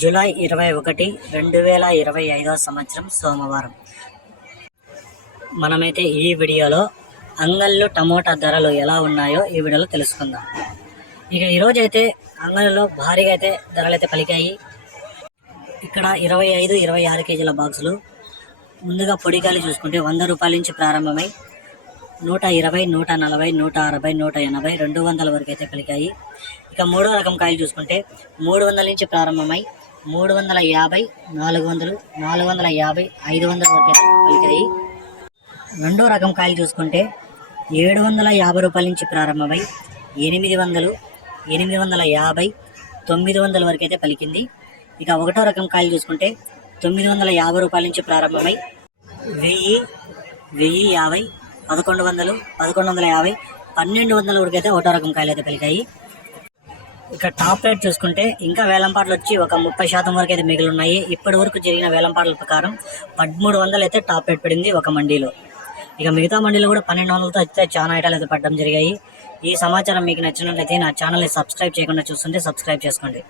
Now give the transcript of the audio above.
July 21, 2025 సంవత్సరం సోమవారం. మనమైతే ఈ వీడియోలో అంగళ్ళు టమోటా ధరలు ఎలా ఉన్నాయో ఈ వీడియోలో తెలుసుకుందాం. ఇక ఈరోజైతే అంగళ్ళలో భారీగా అయితే ధరలు అయితే పలికాయి. ఇక్కడ 25, 26 కేజీల బాక్సులు. ముందుగా పొడికాయలు చూసుకుంటే 100 రూపాయల నుంచి ప్రారంభమై 120, 140, 160, 180, 200 వరకు అయితే పలికాయి. ఇక మూడో రకం కాయలు చూసుకుంటే 300 నుంచి ప్రారంభమై 350, 400, 450, 500 వరకు అయితే పలికాయి. రెండో రకం కాయలు చూసుకుంటే 750 రూపాయల నుంచి ప్రారంభమై 800, 850, 900 వరకు అయితే పలికింది. ఇక ఒకటో రకం కాయలు చూసుకుంటే 950 రూపాయల నుంచి ప్రారంభమై 1000, 1050, 1100, 1150, 1200 వరకు అయితే ఒకటో రకం కాయలు అయితే పలికాయి. ఇక టాప్ రేట్ చూసుకుంటే ఇంకా వేలంపాట్లు వచ్చి ఒక 30% వరకు అయితే మిగిలి ఉన్నాయి. ఇప్పటి వరకు జరిగిన వేలంపాట్ల ప్రకారం 1300 అయితే టాప్ రేట్ పడింది ఒక మండీలో. ఇక మిగతా మండీలో కూడా 1200తో అయితే చాలా ఐటాలు అయితే పడడం జరిగాయి. ఈ సమాచారం మీకు నచ్చినట్లయితే నా ఛానల్ని సబ్స్క్రైబ్ చేయకుండా చూస్తుంటే సబ్స్క్రైబ్ చేసుకోండి.